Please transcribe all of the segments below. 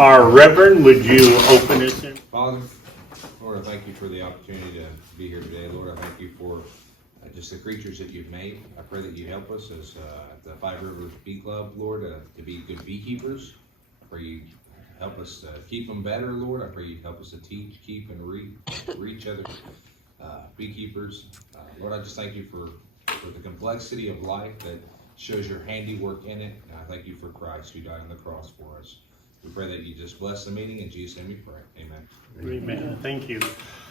Our Reverend, would you open us in? Father, Lord, I thank you for the opportunity to be here today. Lord, I thank you for just the creatures that you've made. I pray that you help us as the Five Rivers Bee Club, Lord, to be good beekeepers. I pray you help us keep them better, Lord. I pray you help us to teach, keep, and reach other beekeepers. Lord, I just thank you for the complexity of life that shows your handiwork in it. And I thank you for Christ who died on the cross for us. We pray that you just bless the meeting. In Jesus' name we pray. Amen. Amen. Thank you.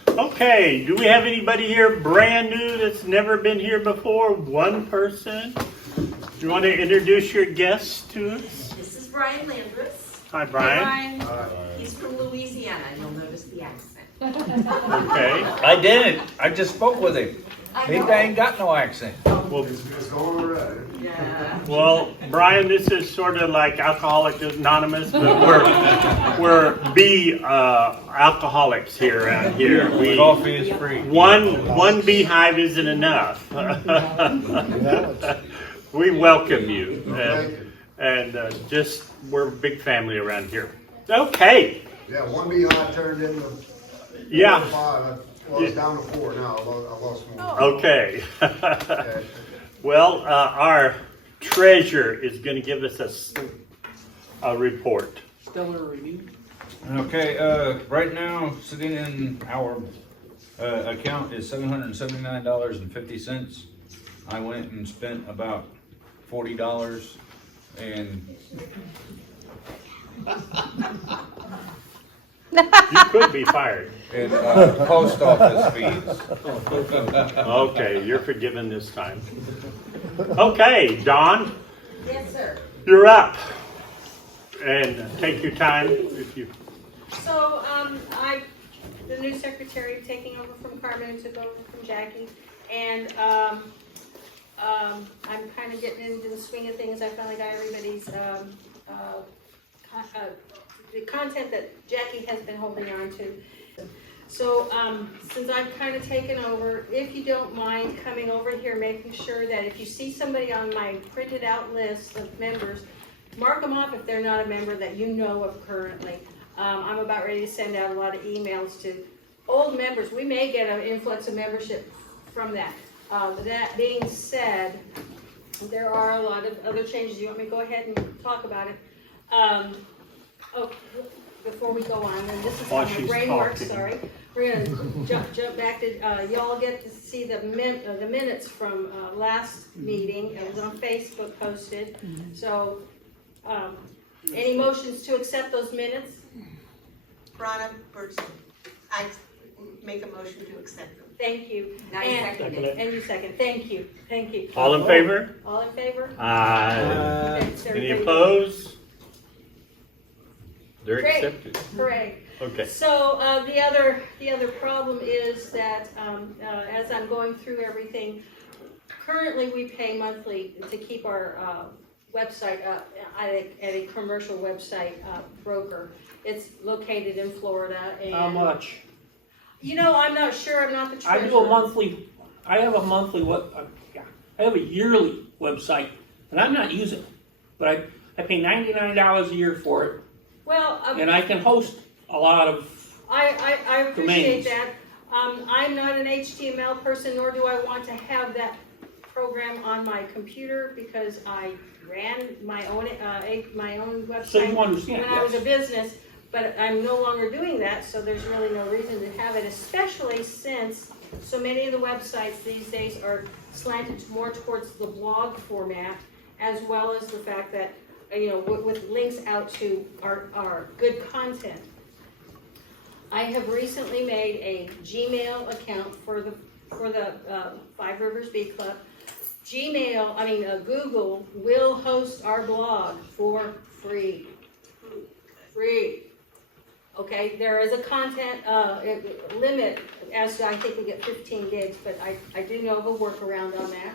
Okay, do we have anybody here brand new that's never been here before? One person? Do you want to introduce your guest to us? This is Brian Landris. Hi, Brian. Hi, Brian. He's from Louisiana. You'll notice the accent. Okay. I didn't. I just spoke with him. He know. ain't got no accent. Well, Yeah. well, Brian, this is sort of like Alcoholics Anonymous, but we're bee alcoholics here around here. Coffee is free. One beehive isn't enough. We welcome you, and just we're a big family around here. Okay. Yeah, one beehive turned into Yeah. 5. Well, it's down to 4 now. I lost one. Okay. Okay. Well, our treasurer is going to give us a report. Stellar review. Okay, right now, sitting in our account is $779.50. I went and spent about $40 and You could be fired. post office fees. Okay, you're forgiven this time. Okay, Don, Yes, sir. you're up. And take your time if you. So, I'm the new secretary, taking over from Carmen, took over from Jackie, and I'm kind of getting into the swing of things. I finally got everybody's the content that Jackie has been holding on to. So, since I've kind of taken over, if you don't mind coming over here, making sure that if you see somebody on my printed out list of members, mark them off if they're not a member that you know of currently. I'm about ready to send out a lot of emails to old members. We may get an influx of membership from that. That being said, there are a lot of other changes. You want me to go ahead and talk about it? Before we go on, and this is how my brain works, sorry. We're gonna jump back to, y'all get to see the minutes from last meeting. It was on Facebook posted. So, any motions to accept those minutes? Ronna Burton. I make a motion to accept them. Thank you. Now you second it. And you second. Thank you. Thank you. All in favor? All in favor? Aye. Okay, so Any everybody- opposed? They're Great. accepted. Hooray. Okay. So the other problem is that as I'm going through everything, currently we pay monthly to keep our website up at a commercial website broker. It's located in Florida. And How much? You know, I'm not sure. I'm not the treasurer. I do a monthly, I have a monthly, I have a yearly website, and I'm not using it. But I pay $99 a year for it, Well, and I can host a lot of, I appreciate domains. that. I'm not an HTML person, nor do I want to have that program on my computer because I ran my own website so you understand, when I was a yes. business, but I'm no longer doing that, so there's really no reason to have it, especially since so many of the websites these days are slanted more towards the blog format, as well as the fact that, you know, with links out to our good content. I have recently made a Gmail account for the Five Rivers Bee Club. Google will host our blog for free. Free. Okay, there is a content limit as to, I think we get 15 gigs, but I do know of a workaround on that.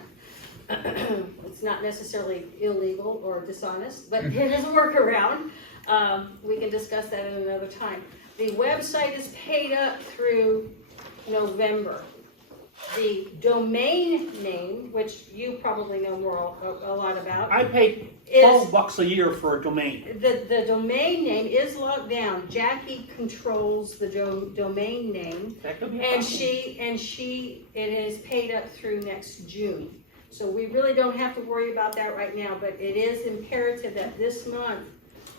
It's not necessarily illegal or dishonest, but it is a workaround. We can discuss that at another time. The website is paid up through November. The domain name, which you probably know a lot about, I pay is $12 a year for a domain. the domain name is locked down. Jackie controls the domain name, That could be a and problem. it is paid up through next June. So we really don't have to worry about that right now, but it is imperative that this month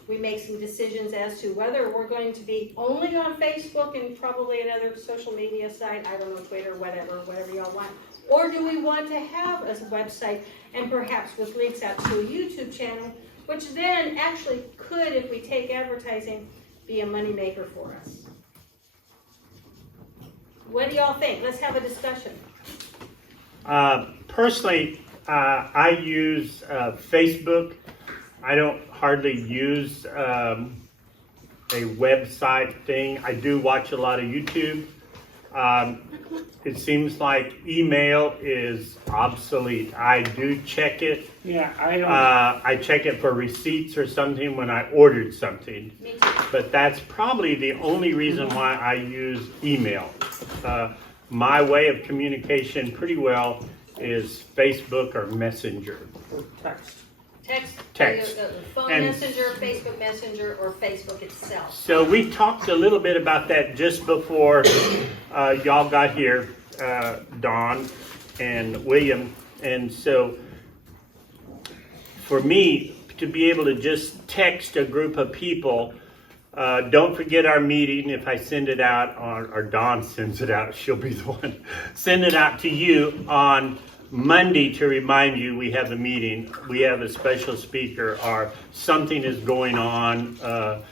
we make some decisions as to whether we're going to be only on Facebook and probably another social media site, I don't know, Twitter, whatever y'all want. Or do we want to have a website and perhaps with links out to a YouTube channel, which then actually could, if we take advertising, be a moneymaker for us. What do y'all think? Let's have a discussion. Personally, I use Facebook. I don't hardly use a website thing. I do watch a lot of YouTube. It seems like email is obsolete. I do check it. Yeah, I don't. I check it for receipts or something when I ordered something. Me too. But that's probably the only reason why I use email. My way of communication pretty well is Facebook or Messenger. Text. Text. Phone And- Messenger, Facebook Messenger, or Facebook itself. So we talked a little bit about that just before y'all got here, Dawn and William. And so for me to be able to just text a group of people, don't forget our meeting. If I send it out or Dawn sends it out, she'll be the one. Send it out to you on Monday to remind you we have a meeting. We have a special speaker or something is going on,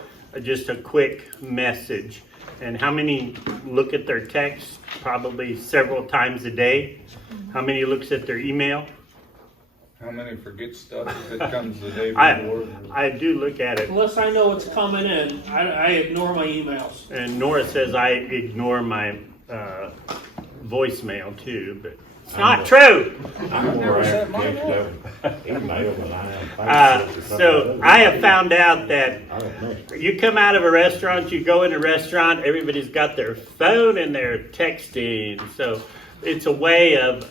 just a quick message. And how many look at their text? Probably several times a day. How many looks at their email? How many forget stuff if it comes the day I before? I do look at it. Unless I know it's coming in, I ignore my emails. And Nora says I ignore my voicemail too, but it's not true. I'm more apprehensive of email than I am Facebook or something So other. I have found out that I don't mess. you come out of a restaurant, you go in a restaurant, everybody's got their phone and they're texting. So it's a way of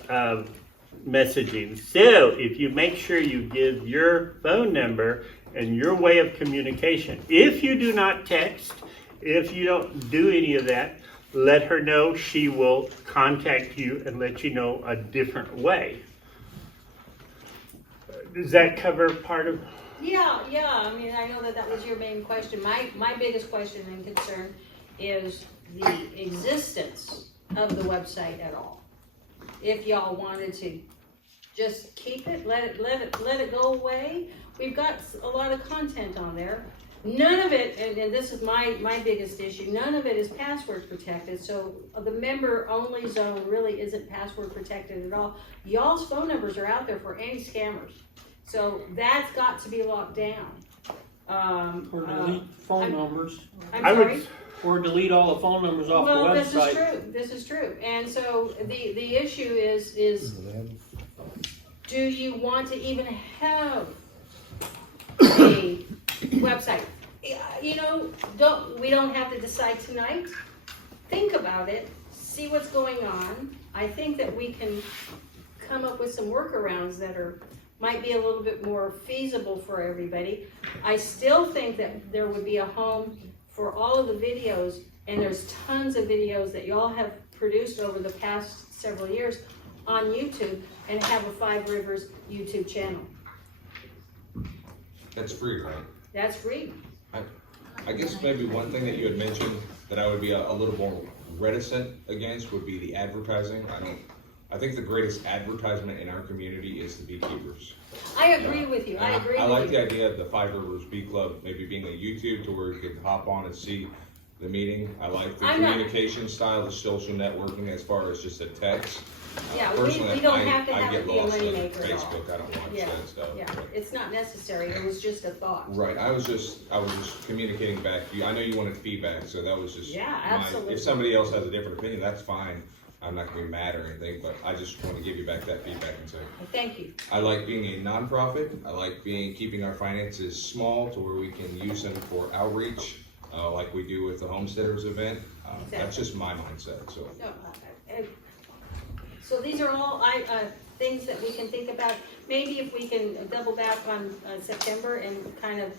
messaging. So if you make sure you give your phone number and your way of communication, if you do not text, if you don't do any of that, let her know. She will contact you and let you know a different way. Does that cover part of? Yeah, I mean, I know that was your main question. My biggest question and concern is the existence of the website at all. If y'all wanted to just keep it, let it go away. We've got a lot of content on there. None of it, and this is my biggest issue, none of it is password protected, so the member only zone really isn't password protected at all. Y'all's phone numbers are out there for any scammers, so that's got to be locked down. Or delete phone numbers. I'm I would- sorry? Or delete all the phone numbers off Well, the this is website. true, this is true, and so the issue is do you want to even have a website? You know, we don't have to decide tonight. Think about it, see what's going on. I think that we can come up with some workarounds that might be a little bit more feasible for everybody. I still think that there would be a home for all of the videos, and there's tons of videos that y'all have produced over the past several years on YouTube, and have a Five Rivers YouTube channel. That's free, right? That's free. I guess maybe one thing that you had mentioned that I would be a little more reticent against would be the advertising. I think the greatest advertisement in our community is the beekeepers. I agree with you, I And agree I like with the you. idea of the Five Rivers Bee Club maybe being a YouTube to where you could hop on and see the meeting. I like the I'm not- communication style, the social networking as far as just a text. Yeah, we Personally, don't have to I have get it be a lost in moneymaker at all. Facebook. I don't watch Yeah, that stuff. yeah, but- it's not necessary, it was just a thought. Right, I was just communicating back to you. I know you wanted feedback, so that was just Yeah, my, absolutely. if somebody else has a different opinion, that's fine. I'm not gonna be mad or anything, but I just want to give you back that feedback and say, Thank you. I like being a nonprofit. I like keeping our finances small to where we can use them for outreach, like we do with the homesteaders event. That's just my mindset, so. No, So these are all things that we can think about. Maybe if we can double back on September and kind of,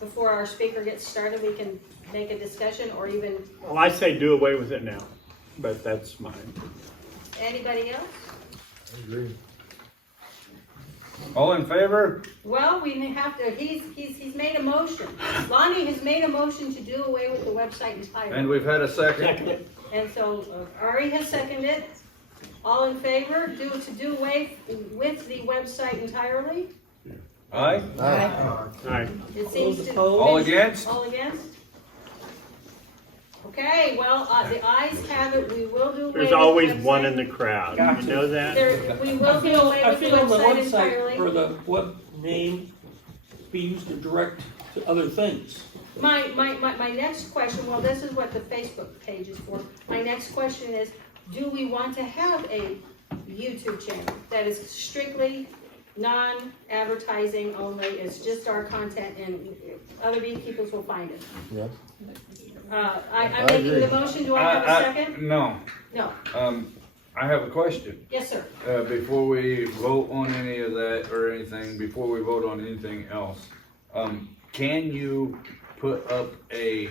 before our speaker gets started, we can make a discussion or even, Well, I say do away with it now, but that's mine. anybody else? All in favor? Well, we may have to, he's made a motion. Lonnie has made a motion to do away with the website entirely. And we've had a second. Second. And so Ari has seconded. All in favor, to do away with the website entirely? Aye? All right. It seems to. All against? All against? Okay, well, the ayes have it, we will do away with the There's always website. one in the crowd. Gotcha. You know that? We will do away I with the feel on the website website for entirely. the web name be used to direct to other things. My next question, well, this is what the Facebook page is for. My next question is, do we want to have a YouTube channel that is strictly non-advertising only, it's just our content and other beekeepers will find it? Yes. I'm making the motion, do I have a second? No. No, I have a question. yes, sir. Before we vote on any of that or anything, before we vote on anything else, can you put up a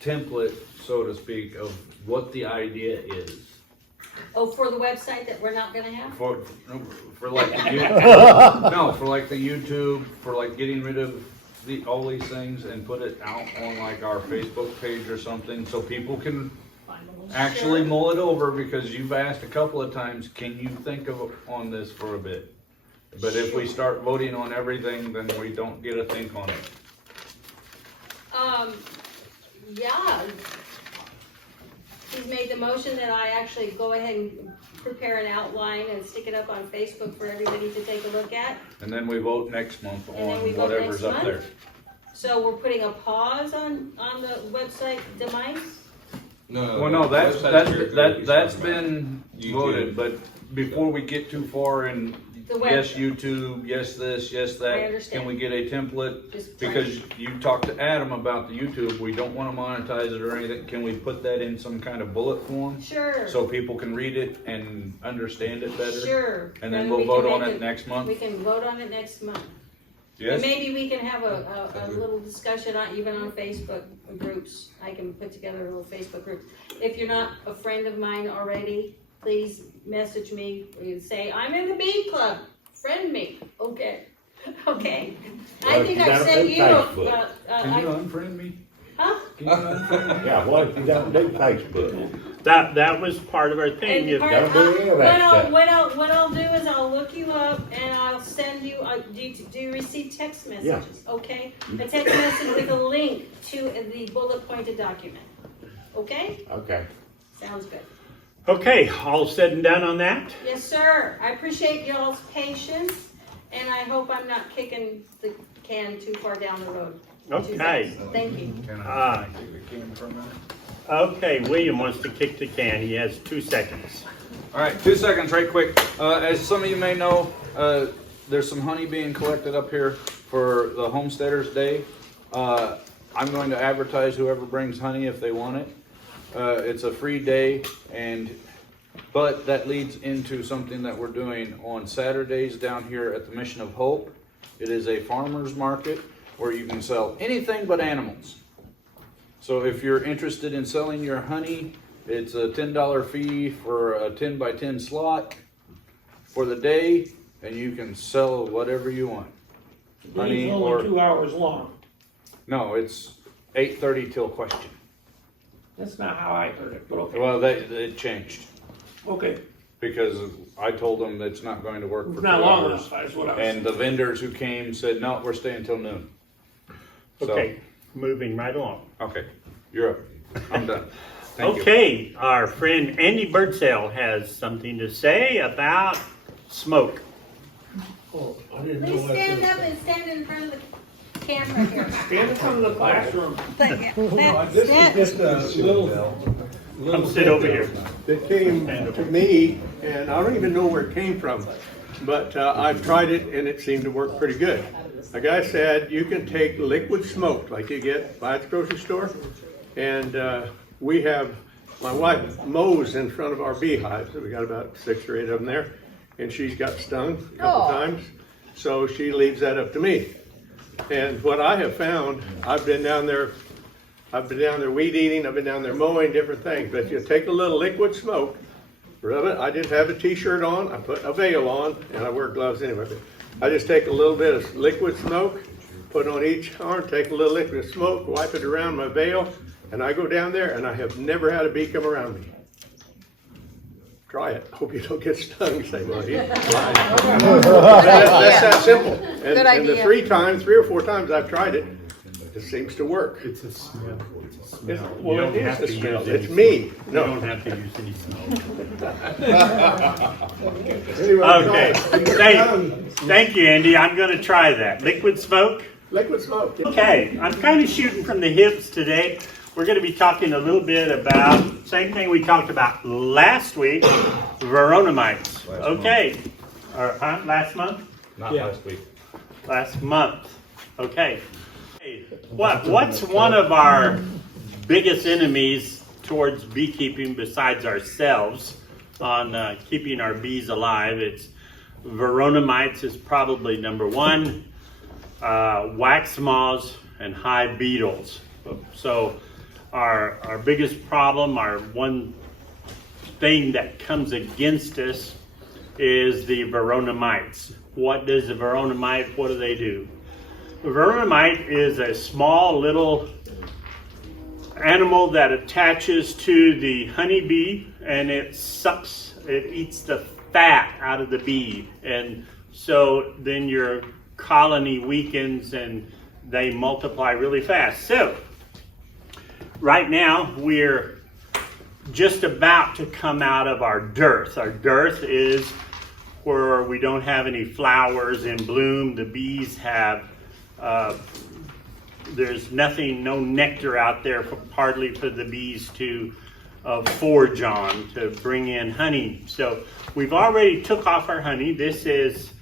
template, so to speak, of what the idea is? Oh, for the website that we're not gonna have? For like, no, for like the YouTube, for like getting rid of all these things and put it out on like our Facebook page or something, so people can actually Sure. mull it over, because you've asked a couple of times, can you think on this for a bit? But if we start voting on everything, then we don't get a think on it. Yeah. He's made the motion that I actually go ahead and prepare an outline and stick it up on Facebook for everybody to take a look at. And then we vote next month And then we on vote whatever's next up there. month? So we're putting a pause on the website demise? Well, no, that's been voted, but before we get too far in, The web- yes, YouTube, yes, this, yes, I that, understand. can we get a template? Just Because you talked to Adam about the YouTube, we don't wanna monetize it or anything, can we put that in some kind of bullet form? Sure, So people can read it and understand it better? sure. And then we we'll can vote on make it next month? We can vote on it next month. And Yes? maybe we can have a little discussion even on Facebook groups. I can put together a little Facebook group. If you're not a friend of mine already, please message me, say, I'm in the bee club, friend me, okay, okay. I Well, think you I've gotta sent do you, Facebook. Can you unfriend me? huh? Can you unfriend me? Yeah, what if you don't do Facebook? That was part of our thing. And If- part- Don't do any of that stuff. what I'll do is I'll look you up and I'll send you, do you receive text messages? Okay, a text message with a link to the bullet pointed document, okay? Okay. Sounds good. Okay, all said and done on that? Yes, sir. I appreciate y'all's patience, and I hope I'm not kicking the can too far down the road. Okay. Thank you. Can Ah. I take the camera for a minute? Okay, William wants to kick the can. He has 2 seconds. All right, 2 seconds, right quick. As some of you may know, there's some honey being collected up here for the Homesteaders Day. I'm going to advertise whoever brings honey if they want it. It's a free day, but that leads into something that we're doing on Saturdays down here at the Mission of Hope. It is a farmer's market where you can sell anything but animals. So if you're interested in selling your honey, it's a $10 fee for a 10 by 10 slot for the day, and you can sell whatever you want. Honey It's or, only 2 hours long. no, it's 8:30 till question. That's not how I heard it, but okay. Well, it changed Okay, because I told them it's not going to work for it's 2 not long hours. enough, that's what I was. And the vendors who came said, no, we're staying till noon. So, Okay, moving right along. okay, you're up. I'm done. Thank you. Okay, our friend Andy Birdsell has something to say about smoke. Please stand up and stand in front of the camera here. Stand in front of the classroom. This is just a little Come sit over here. that came to me, and I don't even know where it came from, but I've tried it and it seemed to work pretty good. A guy said you can take liquid smoke like you get by the grocery store, and we have my wife mows in front of our beehives. We got about 6 or 8 of them there, and she's got stung a couple times. So she leaves that up to me. And what I have found, I've been down there weed eating, I've been down there mowing, different things. But you take a little liquid smoke, rub it. I just have a t-shirt on, I put a veil on, and I wear gloves anyway. But I just take a little bit of liquid smoke, put on each arm, take a little liquid smoke, wipe it around my veil, and I go down there, and I have never had a bee come around me. Try it. Hope you don't get stung. Say, well, that's that simple. And the 3 or 4 times I've tried it, it seems to work. It's a smell. It's a smell. Well, You it don't is have the to smell. use It's any me. smoke. You No. don't have to use any smoke. Anyway, Okay. Thank you, Andy. I'm going to try that. Liquid smoke? liquid smoke. Okay. I'm kind of shooting from the hips today. We're going to be talking a little bit about same thing we talked about last week, Verona mites. Okay. Or last month? Not last week. Last month. Okay. Hey, what's one of our biggest enemies towards beekeeping besides ourselves on keeping our bees alive? It's Verona mites is probably number 1, wax moths and hive beetles. So our biggest problem, our one thing that comes against us is the Verona mites. What does the Verona mite, what do they do? The Verona mite is a small little animal that attaches to the honeybee, and it eats the fat out of the bee. And so then your colony weakens and they multiply really fast. So right now we're just about to come out of our dearth. Our dearth is where we don't have any flowers in bloom. The bees have there's nothing, no nectar out there hardly for the bees to forage on to bring in honey. So we've already took off our honey. This is,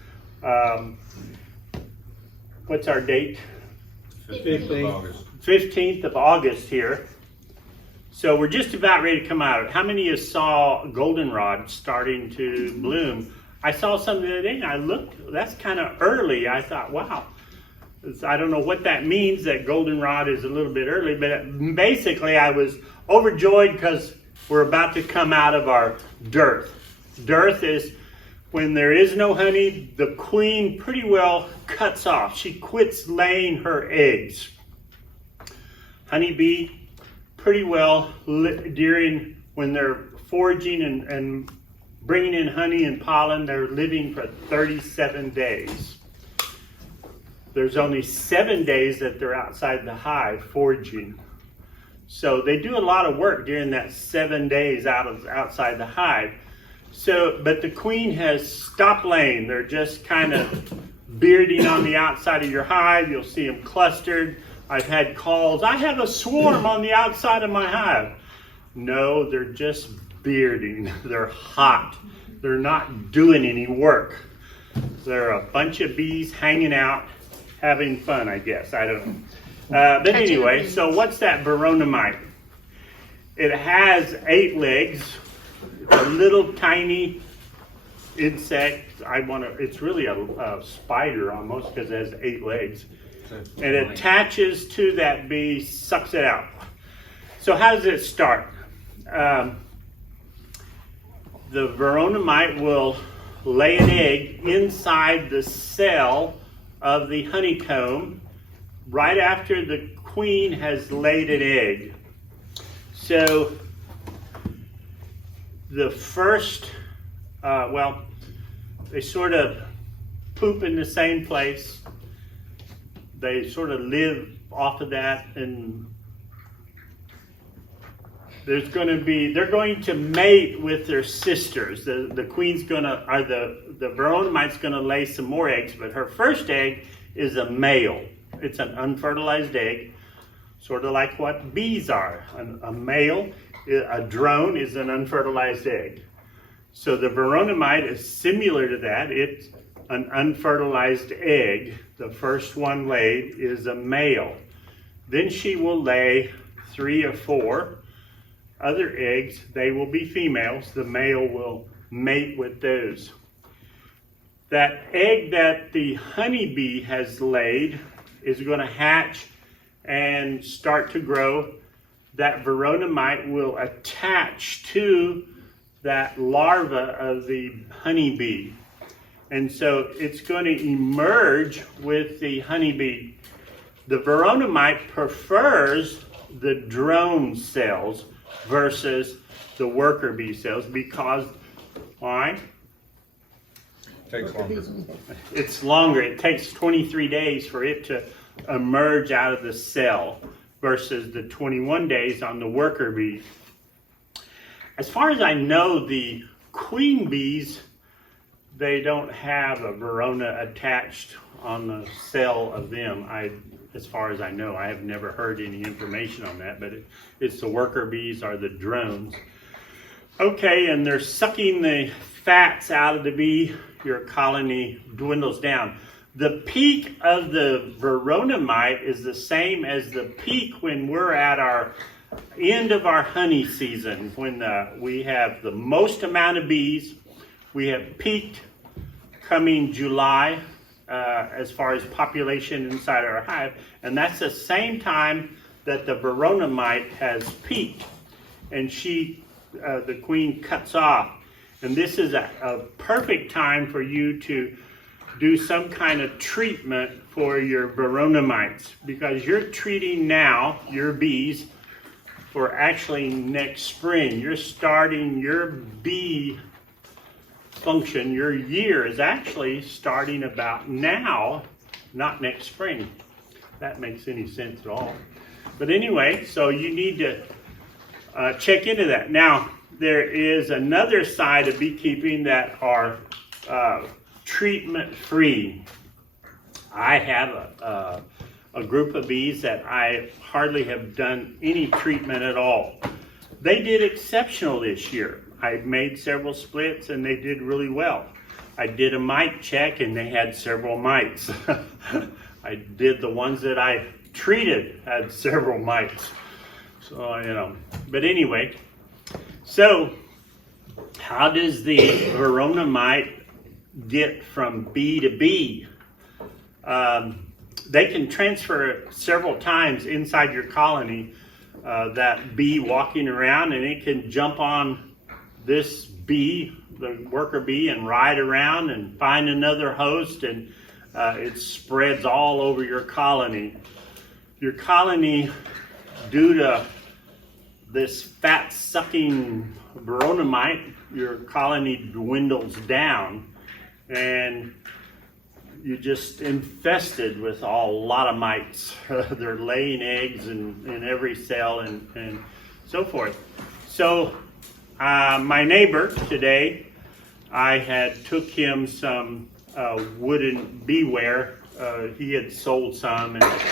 what's our date? 15th of August here. So we're just about ready to come out. How many of you saw goldenrod starting to bloom? I saw some the other day and I looked, that's kind of early. I thought, wow. I don't know what that means, that goldenrod is a little bit early, but basically I was overjoyed because we're about to come out of our dearth. Dearth is when there is no honey, the queen pretty well cuts off. She quits laying her eggs. Honeybee, pretty well during when they're foraging and bringing in honey and pollen, they're living for 37 days. There's only 7 days that they're outside the hive foraging. So they do a lot of work during that 7 days outside the hive. So, but the queen has stopped laying. They're just kind of bearding on the outside of your hive. You'll see them clustered. I've had calls, I have a swarm on the outside of my hive. No, they're just bearding. They're hot. They're not doing any work. They're a bunch of bees hanging out, having fun, I guess. I don't know. But anyway, so what's that Verona mite? It has 8 legs. It's a little tiny insect. It's really a spider almost because it has 8 legs. And it attaches to that bee, sucks it out. So how does it start? The Verona mite will lay an egg inside the cell of the honeycomb right after the queen has laid an egg. So the first, they sort of poop in the same place. They sort of live off of that, and they're going to mate with their sisters. The queen's the Verona mite's gonna lay some more eggs, but her first egg is a male. It's an unfertilized egg, sort of like what bees are. A male, a drone is an unfertilized egg. So the Verona mite is similar to that. It's an unfertilized egg. The first one laid is a male. Then she will lay 3 or 4, other eggs, they will be females. The male will mate with those. That egg that the honeybee has laid is going to hatch and start to grow. That Verona mite will attach to that larva of the honeybee. And so it's going to emerge with the honeybee. The Verona mite prefers the drone cells versus the worker bee cells because, why? Takes longer. It's longer. It takes 23 days for it to emerge out of the cell versus the 21 days on the worker bee. As far as I know, the queen bees, they don't have a Verona attached on the cell of them. As far as I know, I have never heard any information on that, but it's the worker bees or the drones. Okay, and they're sucking the fats out of the bee. Your colony dwindles down. The peak of the Verona mite is the same as the peak when we're at our end of our honey season, when we have the most amount of bees. We have peaked coming July as far as population inside our hive, and that's the same time that the Verona mite has peaked, and the queen cuts off. And this is a perfect time for you to do some kind of treatment for your Verona mites, because you're treating now your bees for actually next spring. You're starting your bee function, your year is actually starting about now, not next spring. If that makes any sense at all. But anyway, so you need to check into that. Now, there is another side of beekeeping that are treatment-free. I have a group of bees that I hardly have done any treatment at all. They did exceptional this year. I made several splits and they did really well. I did a mite check and they had several mites. I did the ones that I treated had several mites. So, but anyway, so how does the Verona mite get from bee to bee? They can transfer several times inside your colony, that bee walking around, and it can jump on this bee, the worker bee, and ride around and find another host, and it spreads all over your colony. Your colony, due to this fat-sucking Verona mite, your colony dwindles down, and you're just infested with a lot of mites. They're laying eggs in every cell and so forth. So my neighbor today, I had took him some wooden beeware. He had sold some and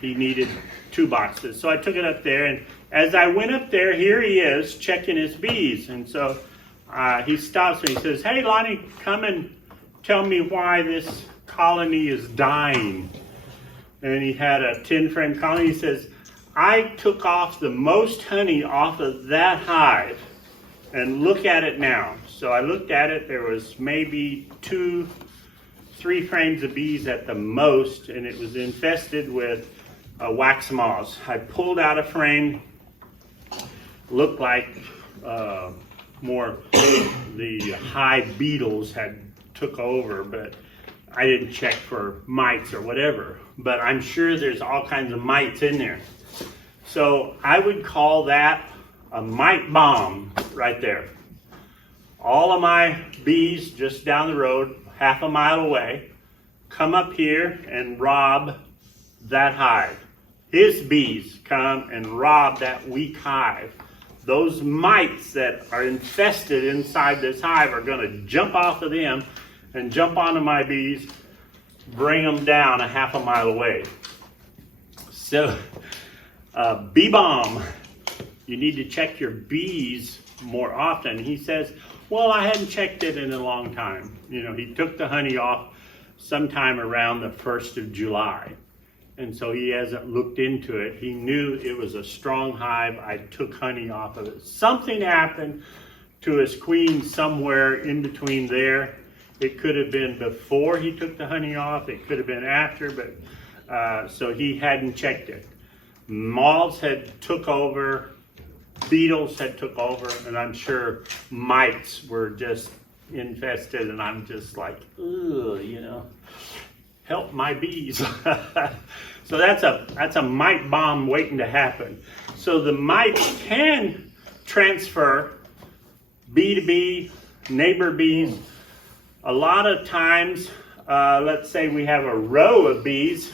he needed 2 boxes. So I took it up there, and as I went up there, here he is checking his bees. And so he stops me. He says, "Hey, Lonnie, come and tell me why this colony is dying." And he had a 10-frame colony. He says, "I took off the most honey off of that hive, and look at it now." So I looked at it. There was maybe 2-3 frames of bees at the most, and it was infested with wax moths. I pulled out a frame. Looked like more the hive beetles had took over, but I didn't check for mites or whatever. But I'm sure there's all kinds of mites in there. So I would call that a mite bomb right there. All of my bees just down the road, half a mile away, come up here and rob that hive. His bees come and rob that weak hive. Those mites that are infested inside this hive are going to jump off of them and jump onto my bees, bring them down a half a mile away. So, bee bomb. You need to check your bees more often. He says, "Well, I hadn't checked it in a long time." He took the honey off sometime around the 1st of July. and so he hasn't looked into it. He knew it was a strong hive. I took honey off of it. Something happened to his queen somewhere in between there. It could have been before he took the honey off. It could have been after, but so he hadn't checked it. Moths had took over, beetles had took over, and I'm sure mites were just infested, and I'm just like, ugh, you know, help my bees. So that's a mite bomb waiting to happen. So the mites can transfer bee to bee, neighbor bees. A lot of times, let's say we have a row of bees,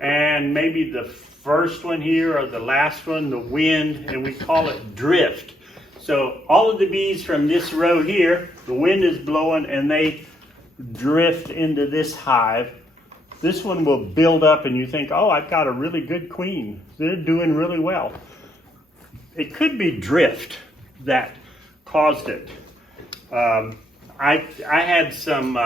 and maybe the first one here or the last one, the wind, and we call it drift. So all of the bees from this row here, the wind is blowing and they drift into this hive. This one will build up and you think, oh, I've got a really good queen. They're doing really well. It could be drift that caused it. I had some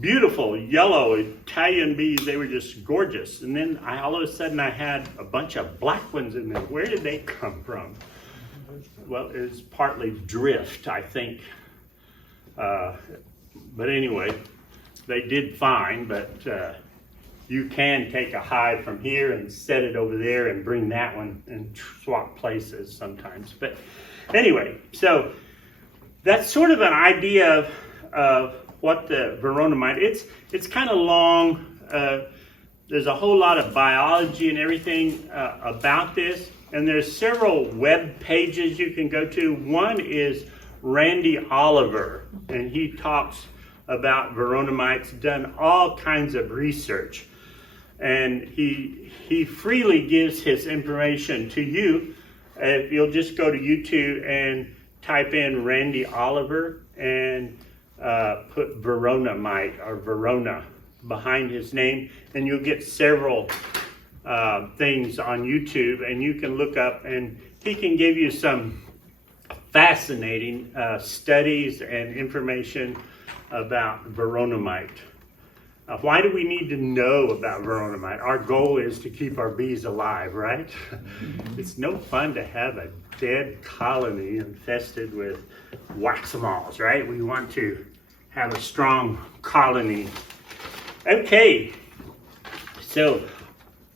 beautiful yellow Italian bees. They were just gorgeous. And then all of a sudden I had a bunch of black ones in there. Where did they come from? Well, it's partly drift, I think. But anyway, they did fine, but you can take a hive from here and set it over there and bring that one and swap places sometimes. But anyway, so that's sort of an idea of what the Verona mite. It's kind of long. There's a whole lot of biology and everything about this, and there's several web pages you can go to. One is Randy Oliver, and he talks about Verona mites, done all kinds of research, and he freely gives his information to you. If you'll just go to YouTube and type in Randy Oliver and put Verona mite or Verona behind his name, and you'll get several things on YouTube, and you can look up, and he can give you some fascinating studies and information about Verona mite. Why do we need to know about Verona mite? Our goal is to keep our bees alive, right? It's no fun to have a dead colony infested with wax moths, right? We want to have a strong colony. Okay, so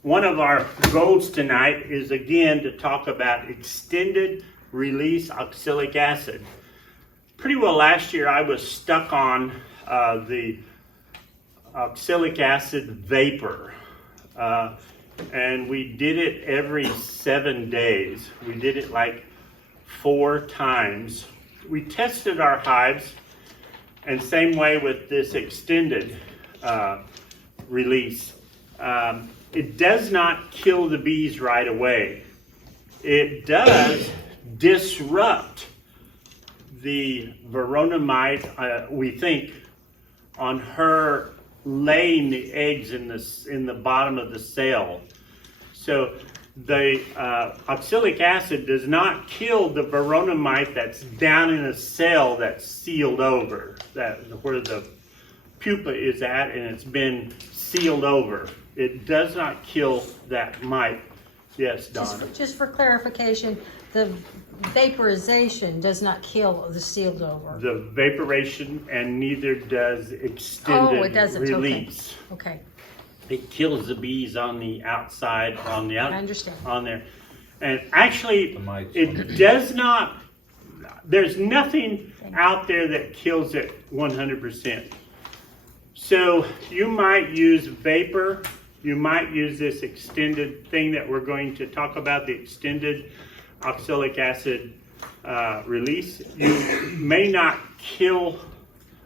one of our goals tonight is again to talk about extended release oxalic acid. Pretty well last year I was stuck on the oxalic acid vapor, and we did it every 7 days. We did it like 4 times. We tested our hives, and same way with this extended release. It does not kill the bees right away. It does disrupt the Verona mite, we think, on her laying the eggs in the bottom of the cell. So the oxalic acid does not kill the Verona mite that's down in a cell that's sealed over, where the pupa is at, and it's been sealed over. It does not kill that mite. Yes, Donna. Just for clarification, the vaporization does not kill the sealed over. The vaporation, and neither does extended it doesn't. release. Okay. It kills the bees on the outside, on the I understand. on there. And actually, The mites. it does not, there's nothing out there that kills it 100%. So you might use vapor, you might use this extended thing that we're going to talk about, the extended oxalic acid release. You may not kill,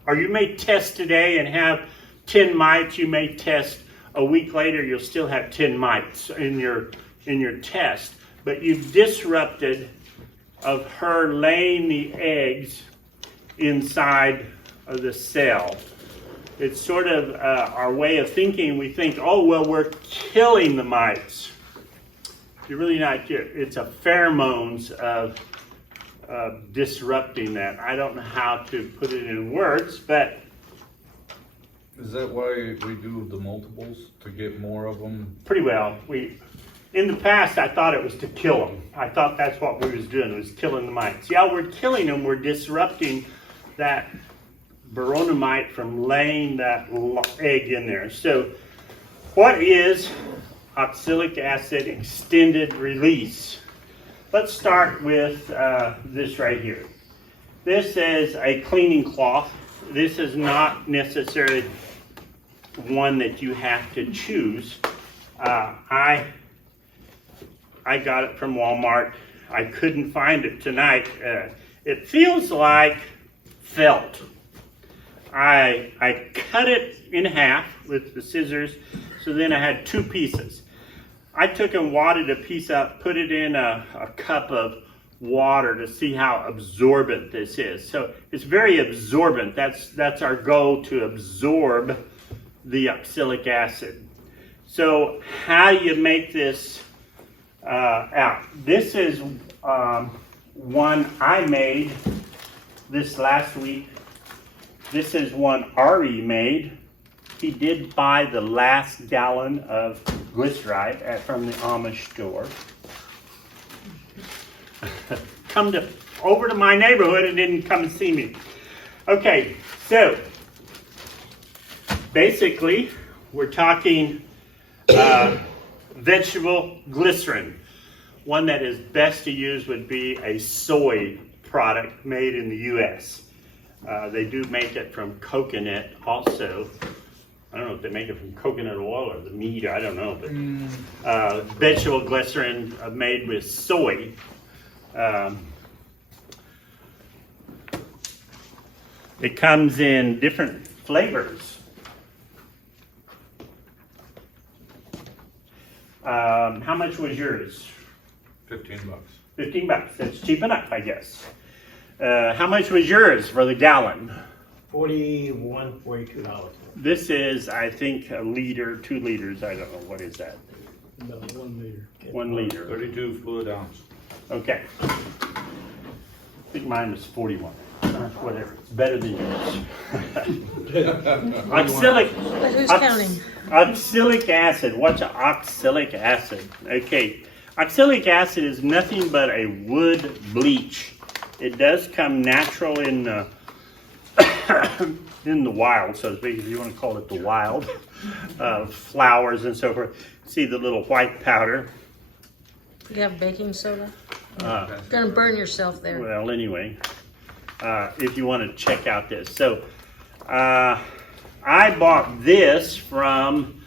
or you may test today and have 10 mites. You may test a week later, you'll still have 10 mites in your test. But you've disrupted of her laying the eggs inside of the cell. It's sort of our way of thinking. We think, oh, well, we're killing the mites. You're really not. It's a pheromones of disrupting that. I don't know how to put it in words, but Is that why we do the multiples, to get more of them? Pretty well. In the past, I thought it was to kill them. I thought that's what we was doing, was killing the mites. Yeah, we're killing them. We're disrupting that Verona mite from laying that egg in there. So what is oxalic acid extended release? Let's start with this right here. This is a cleaning cloth. This is not necessarily one that you have to choose. I got it from Walmart. I couldn't find it tonight. It feels like felt. I cut it in half with the scissors, so then I had two pieces. I took and wadded a piece up, put it in a cup of water to see how absorbent this is. So it's very absorbent. That's our goal, to absorb the oxalic acid. So how do you make this out? This is one I made this last week. This is one Ari made. He did buy the last gallon of glyceride from the Amish store. Come over to my neighborhood and didn't come and see me. Okay, so basically we're talking vegetable glycerin. One that is best to use would be a soy product made in the U.S. They do make it from coconut also. I don't know if they make it from coconut oil or the meat, I don't know. But vegetable glycerin made with soy. It comes in different flavors. How much was yours? $15. $15. That's cheap enough, I guess. How much was yours for the gallon? $41, $42. This is, I think, a liter, 2 liters. I don't know. What is that? No, 1 liter. 1 liter. 32 fluid ounce. Okay. I think mine was 41. Whatever. It's better than yours. Oxalic. But who's counting? Oxalic acid. What's oxalic acid? Okay. Oxalic acid is nothing but a wood bleach. It does come natural in in the wild, so to speak, if you want to call it the wild, flowers and so forth. See the little white powder. You have baking soda? You're gonna burn yourself there. Well, anyway, if you want to check out this. So, I bought this from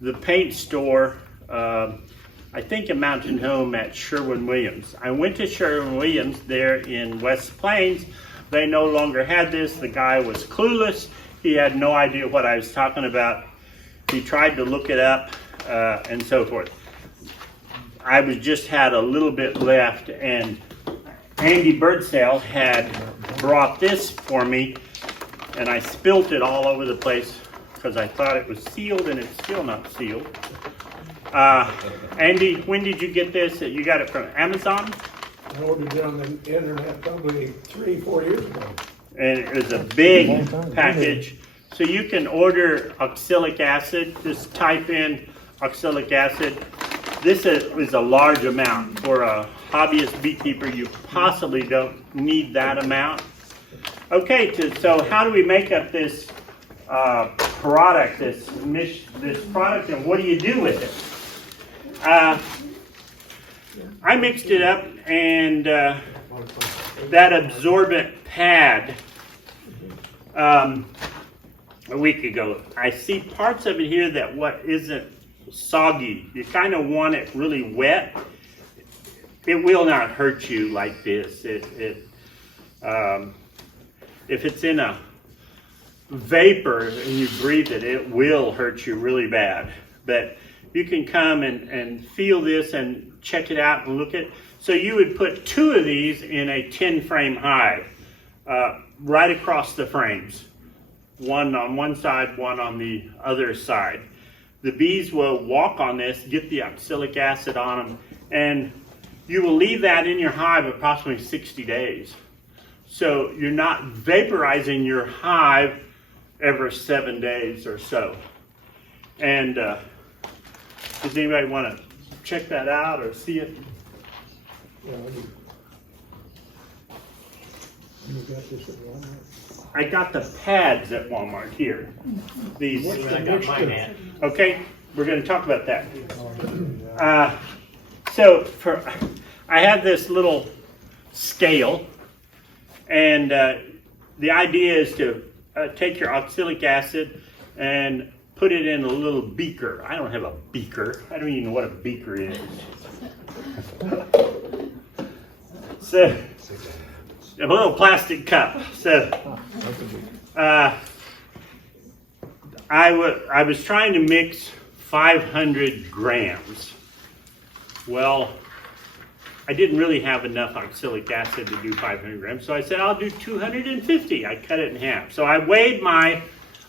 the paint store, I think at Mountain Home at Sherwin-Williams. I went to Sherwin-Williams there in West Plains. They no longer had this. The guy was clueless. He had no idea what I was talking about. He tried to look it up and so forth. I just had a little bit left, and Andy Birdsale had brought this for me, and I spilt it all over the place because I thought it was sealed, and it's still not sealed. Andy, when did you get this? You got it from Amazon? I ordered it on the internet probably 3-4 years ago. And it was a big package. So you can order oxalic acid. Just type in oxalic acid. This is a large amount. For a hobbyist beekeeper, you possibly don't need that amount. Okay, so how do we make up this product, this product, and what do you do with it? I mixed it up, and that absorbent pad a week ago. I see parts of it here that what isn't soggy. You kind of want it really wet. It will not hurt you like this. If it's in a vapor and you breathe it, it will hurt you really bad. But you can come and feel this and check it out and look at it. So you would put 2 of these in a 10 frame hive, right across the frames. One on one side, one on the other side. The bees will walk on this, get the oxalic acid on them, and you will leave that in your hive approximately 60 days. So you're not vaporizing your hive every 7 days or so. And does anybody want to check that out or see it? I got the pads at Walmart here. These. Okay, we're going to talk about that. I have this little scale, and the idea is to take your oxalic acid and put it in a little beaker. I don't have a beaker. I don't even know what a beaker is. So, a little plastic cup. So, I was trying to mix 500 grams. Well, I didn't really have enough oxalic acid to do 500 grams, so I said I'll do 250. I cut it in half. So I weighed my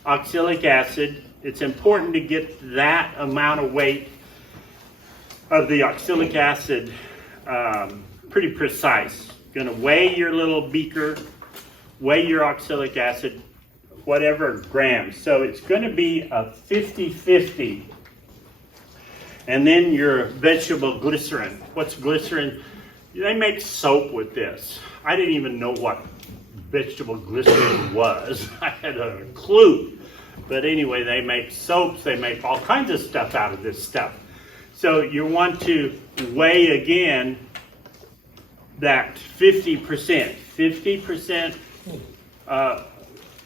oxalic acid. It's important to get that amount of weight of the oxalic acid pretty precise. Going to weigh your little beaker, weigh your oxalic acid, whatever grams. So it's going to be a 50-50. And then your vegetable glycerin. What's glycerin? They make soap with this. I didn't even know what vegetable glycerin was. I had a clue. But anyway, they make soaps. They make all kinds of stuff out of this stuff. So you want to weigh again that 50%. 50%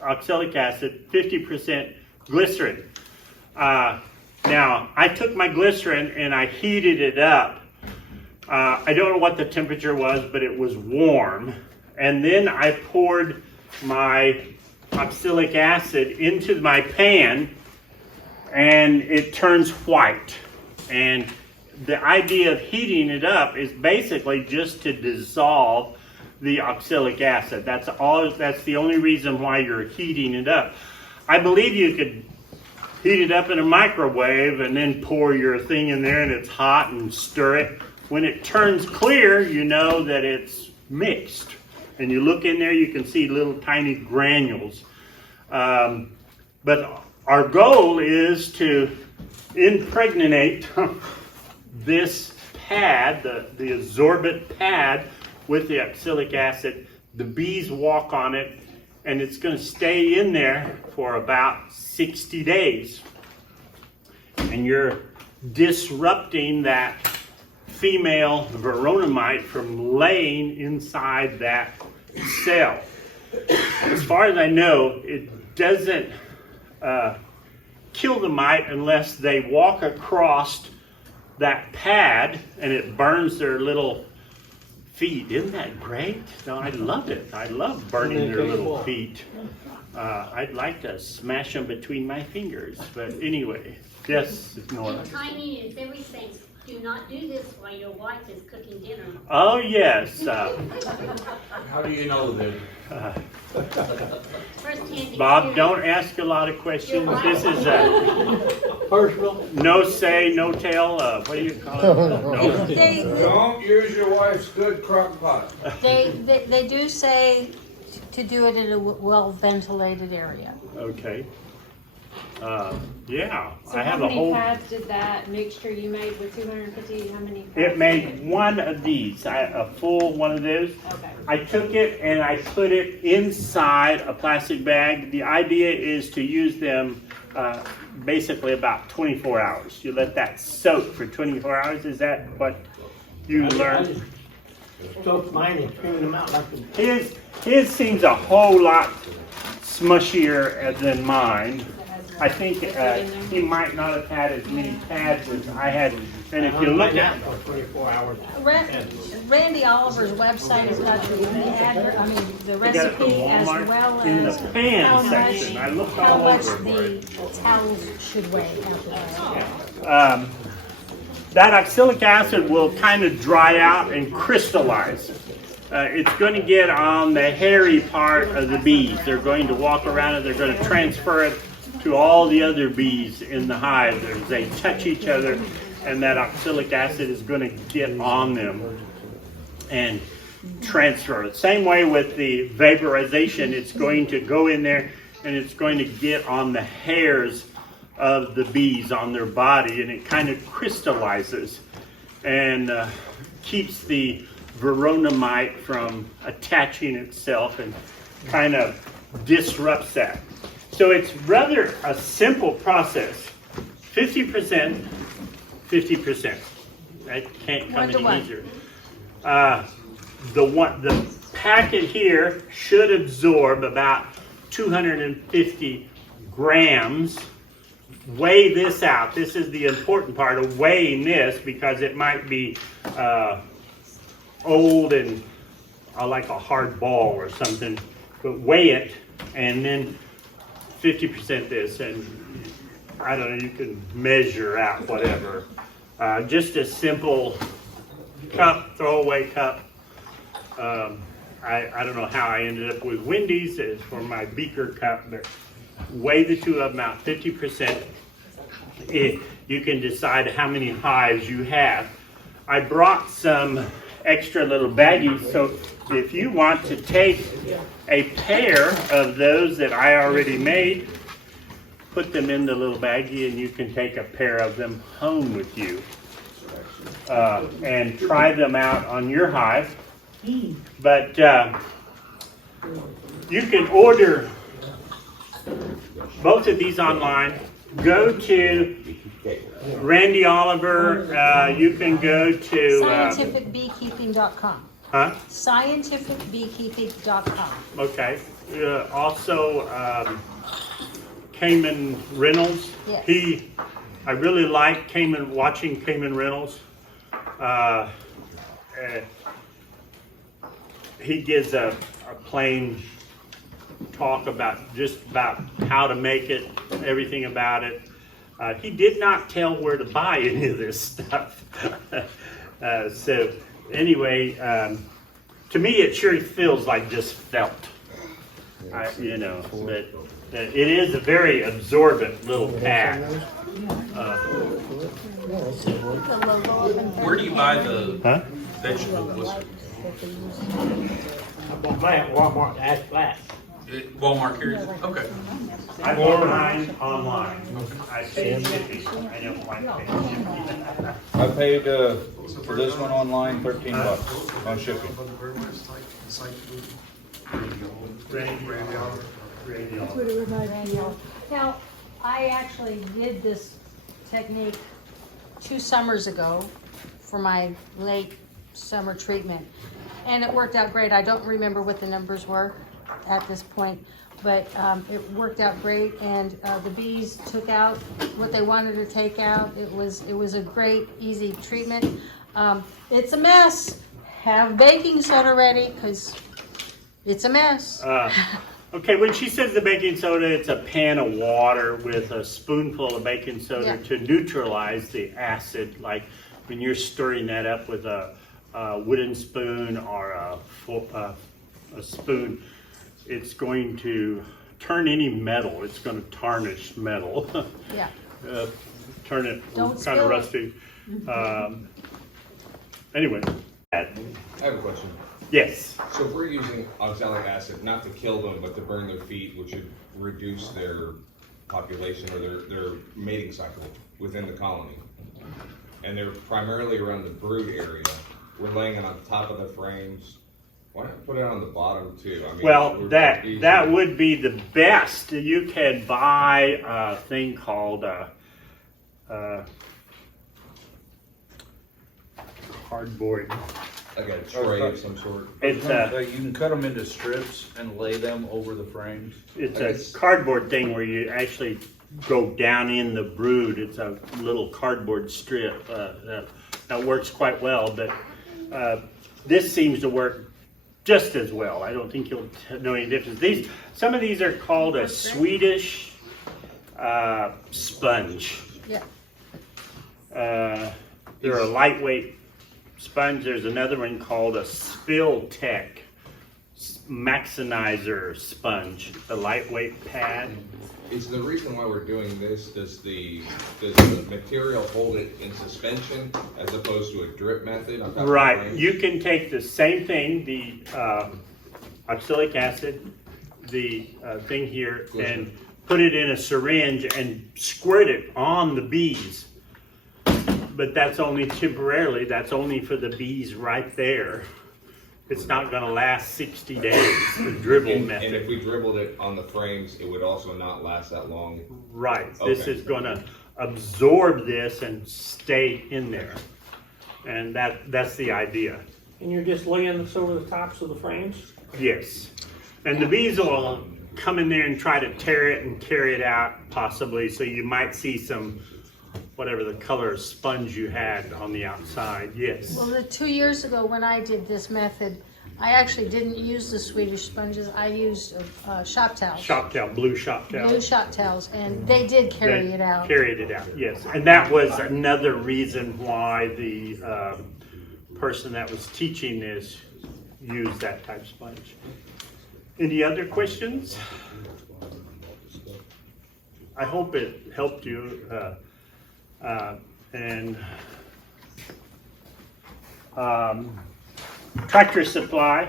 oxalic acid, 50% glycerin. Now, I took my glycerin and I heated it up. I don't know what the temperature was, but it was warm. And then I poured my oxalic acid into my pan, and it turns white. And the idea of heating it up is basically just to dissolve the oxalic acid. That's the only reason why you're heating it up. I believe you could heat it up in a microwave and then pour your thing in there and it's hot and stir it. When it turns clear, you know that it's mixed. And you look in there, you can see little tiny granules. But our goal is to impregnate this pad, the absorbent pad, with the oxalic acid. The bees walk on it, and it's going to stay in there for about 60 days. And you're disrupting that female veronomite from laying inside that cell. As far as I know, it doesn't kill the mite unless they walk across that pad and it burns their little feet. Isn't that great? No, I love it. I love burning their little feet. I'd like to smash them between my fingers. But anyway, yes, Nora. Timing is everything. Do not do this while your wife is cooking dinner. Oh, yes. How do you know that? First-hand Bob, experience. don't ask a lot of questions. This is Personal. no say, no tell. What do you call it? No. Don't use your wife's good crock pot. They do say to do it in a well-ventilated area. Okay. Yeah, So I have how a many whole. pads did that mixture you made with 250? How many? Pads It made one of these, a full one of those. Okay. I took it and I put it inside a plastic bag. The idea is to use them basically about 24 hours. You let that soak for 24 hours. Is that what you learned? Soak mine and clean them out like the. His seems a whole lot smushier than mine. I think he might not have had as many pads as I had. And if you look at for 24 hours. Randy Oliver's website has got the I got it from recipe as Walmart well in the as pan how section. I looked how all much over for it. the towels should weigh after that. That oxalic acid will kind of dry out and crystallize. It's going to get on the hairy part of the bees. They're going to walk around it. They're going to transfer it to all the other bees in the hive. As they touch each other, and that oxalic acid is going to get on them and transfer it. Same way with the vaporization. It's going to go in there and it's going to get on the hairs of the bees on their body, and it kind of crystallizes and keeps the veronomite from attaching itself and kind of disrupts that. So it's rather a simple process. 50%, 50%. That can't come any easier. The packet here should absorb about 250 grams. Weigh this out. This is the important part of weighing this, because it might be old and like a hard ball or something. But weigh it, and then 50% this, and I don't know, you can measure out whatever. Just a simple cup, throwaway cup. I don't know how I ended up with Wendy's as for my beaker cup, but weigh the two of them out, 50%. You can decide how many hives you have. I brought some extra little baggies, so if you want to take a pair of those that I already made, put them in the little baggie, and you can take a pair of them home with you and try them out on your hive. But you can order both of these online. Go to Randy Oliver. You can go to scientificbeekeeping.com. Huh? Scientificbeekeeping.com. Okay. Also, Cayman Reynolds. Yes. I really like watching Cayman Reynolds. He gives a plain talk about how to make it, everything about it. He did not tell where to buy any of this stuff. So anyway, to me it sure feels like just felt. But it is a very absorbent little pack. Where do you buy the vegetable blister? I bought mine at Walmart, Ash Flat. Walmart carries it? Okay. I bought mine online. I paid shipping. I don't like paying shipping. I paid for this one online $13 on shipping. Now, I actually did this technique 2 summers ago for my late summer treatment, and it worked out great. I don't remember what the numbers were at this point, but it worked out great, and the bees took out what they wanted to take out. It was a great, easy treatment. It's a mess. Have baking soda ready, because it's a mess. Okay, when she says the baking soda, it's a pan of water with a spoonful of baking soda to neutralize the acid. Like when you're stirring that up with a wooden spoon or a spoon, it's going to turn any metal. It's going to tarnish metal. Yeah. Turn it Don't kind of spill it. rusty. Anyway. I have a question. Yes. So if we're using oxalic acid, not to kill them, but to burn their feet, which would reduce their population or their mating cycle within the colony, and they're primarily around the brood area, we're laying it on top of the frames. Why not put it on the bottom too? I mean, Well, that would be the best. You can buy a thing called cardboard. like a tray of some sort. It's You can cut them into strips and lay them over the frames. It's a cardboard thing where you actually go down in the brood. It's a little cardboard strip that works quite well, but this seems to work just as well. I don't think you'll know any difference. Some of these are called a Swedish sponge. Yeah. They're a lightweight sponge. There's another one called a Spill Tech Maximizer sponge, the lightweight pad. Is the reason why we're doing this, does the material hold it in suspension as opposed to a drip method? On top of the Right. frame? You can take the same thing, the oxalic acid, the thing here and put it in a syringe and squirt it on the bees. But that's only temporarily, that's only for the bees right there. It's not gonna last 60 days, the dribble method. And if we dribbled it on the frames, it would also not last that long. Right, Okay. this is gonna absorb this and stay in there. And that's the idea, And you're just laying this over the tops of the frames? yes. And the bees will come in there and try to tear it and carry it out possibly, so you might see some, whatever the color of sponge you had on the outside, yes. Well, 2 years ago when I did this method, I actually didn't use the Swedish sponges. I used shop towels. Shop towel, blue shop towel. Blue shop towels, and they did carry They it out. Carried it out, yes. And that was another reason why the person that was teaching this used that type of sponge. Any other questions? I hope it helped you. Tractor Supply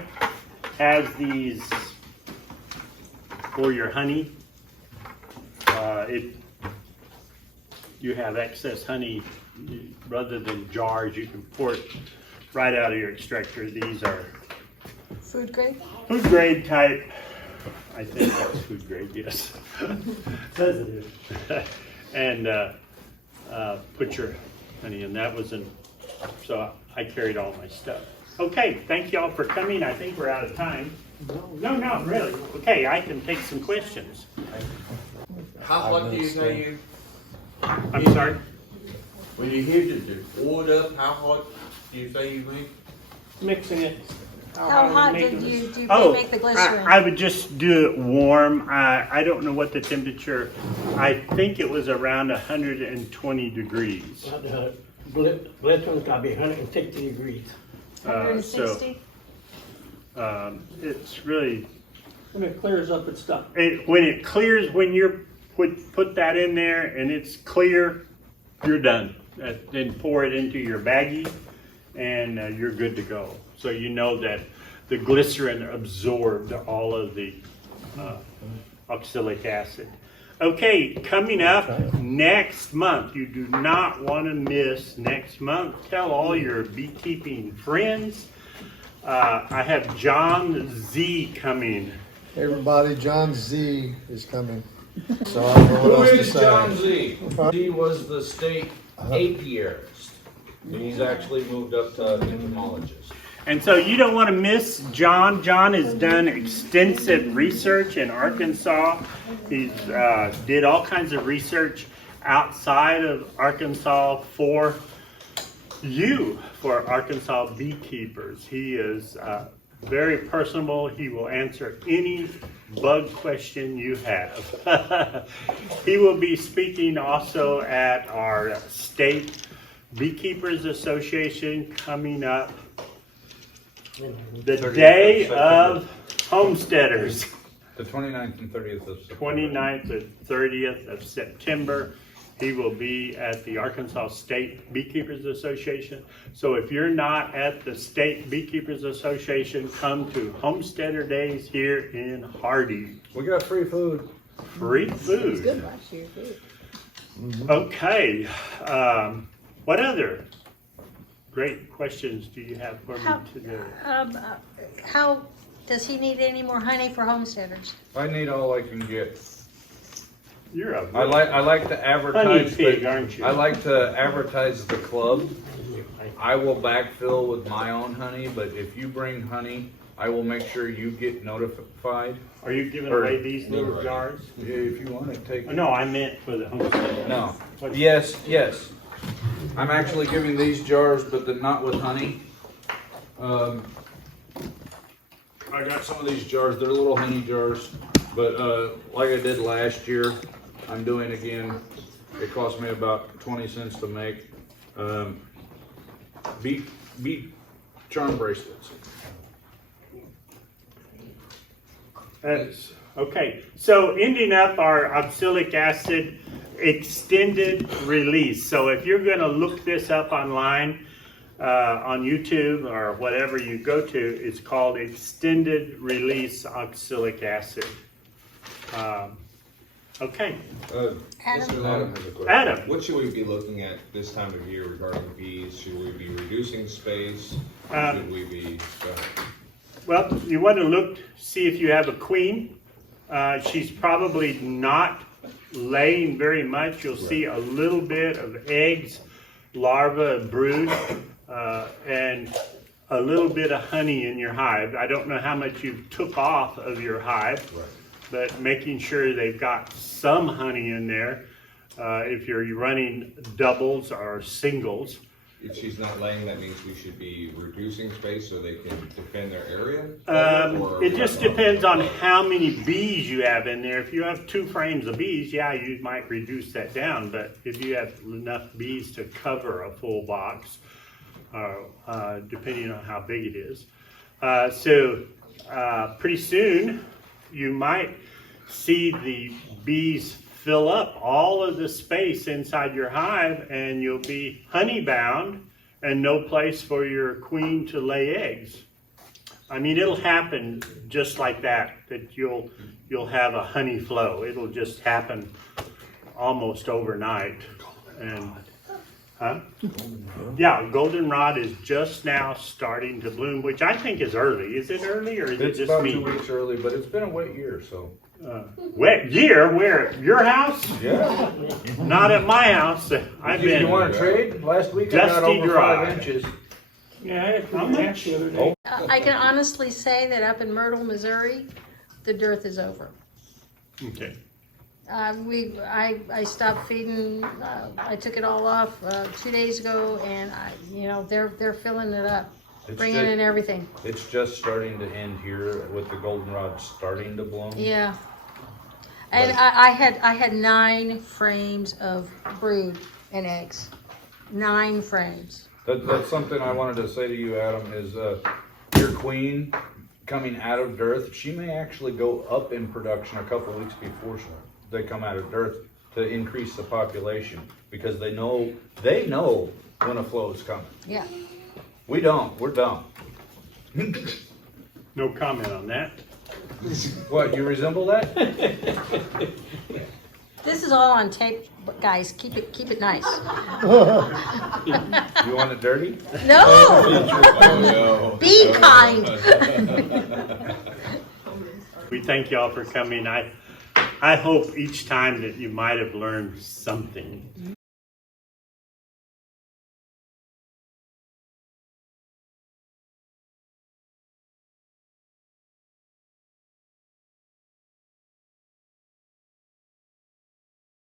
has these for your honey. You have excess honey, rather than jars, you can pour it right out of your extractor. These are Food grade? food grade type. I think that's food grade, yes. Says it is. And put your honey in. That was in, so I carried all my stuff. Okay, thank y'all for coming. I think we're out of time. No, really. Okay, I can take some questions. How hot do you say you, I'm sorry? when you heat it order, how hot do you say you make? Mixing it. How hot are you did making you this? do Oh, make the glycerin? I would just do it warm. I don't know what the temperature, I think it was around 120 degrees. Glycerin's gotta be 160 degrees. 160? It's really, When it clears up its stuff. when it clears, when you put that in there and it's clear, you're done. Then pour it into your baggie and you're good to go. So you know that the glycerin absorbed all of the oxalic acid. Okay, coming up next month, you do not want to miss next month. Tell all your beekeeping friends. I have John Z coming. Hey everybody, John Z is coming. So I don't know what Who else to is say. John Z? He was the state apiarist. He's actually moved up to entomologist. And so you don't want to miss John. John has done extensive research in Arkansas. He's did all kinds of research outside of Arkansas for you, for Arkansas beekeepers. He is very personable. He will answer any bug question you have. He will be speaking also at our State Beekeepers Association coming up the day of homesteaders, The 29th and 30th of September. 29th and 30th of September. He will be at the Arkansas State Beekeepers Association. So if you're not at the State Beekeepers Association, come to Homesteader Days here in Hardy. We got free food. Free food. Good last year, too. Okay. What other great questions do you have for me today? How does he need any more honey for homesteaders? I need all I can get. You're a I like to advertise. honey pig, aren't you? I like to advertise the club. I will backfill with my own honey, but if you bring honey, I will make sure you get notified. Are you giving Or- away these little jars? Yeah, if you want to take. No, I meant for the homestead. No. Yes. I'm actually giving these jars, but not with honey. I got some of these jars. They're little honey jars, but like I did last year, I'm doing again. It cost me about 20 cents to make. Bee charm bracelets. That's, okay, so ending up our oxalic acid extended release. So if you're going to look this up online, on YouTube or whatever you go to, it's called extended release oxalic acid. Okay, Mr. Adam has a question. Adam. What should we be looking at this time of year regarding bees? Should we be reducing space? Should we be, Well, you want to look, see if you have a queen. She's probably not laying very much. You'll see a little bit of eggs, larvae, brood, and a little bit of honey in your hive. I don't know how much you took off of your hive, but making sure they've got some honey in there. If you're running doubles or singles. if she's not laying, that means we should be reducing space so they can defend their area? It just depends on how many bees you have in there. If you have 2 frames of bees, yeah, you might reduce that down. But if you have enough bees to cover a full box, depending on how big it is. Pretty soon you might see the bees fill up all of the space inside your hive, and you'll be honey bound and no place for your queen to lay eggs. I mean, it'll happen just like that you'll have a honey flow. It'll just happen almost overnight. And yeah, goldenrod is just now starting to bloom, which I think is early. Is it early, or is it It's just about me? 2 weeks early, but it's been a wet year, so. Wet year? Where? Your house? Yeah. Not at my house. I've You been want to trade? Last week I got dusty over dry. 5 inches. Yeah, I had 3 inches the other day. I can honestly say that up in Myrtle, Missouri, the dearth is over. Okay. I stopped feeding. I took it all off 2 days ago, and they're filling it up, bringing in everything. It's just starting to end here with the goldenrod starting to bloom. Yeah, and I had 9 frames of brood and eggs, 9 frames. That's something I wanted to say to you, Adam, is your queen coming out of dearth, she may actually go up in production a couple weeks before they come out of dearth to increase the population, because they know when a flow is coming. Yeah. We don't. We're dumb. No comment on that. What, you resemble that? This is all on tape, guys. Keep it nice. You want it dirty? No. Be kind. We thank y'all for coming. I hope each time that you might have learned something.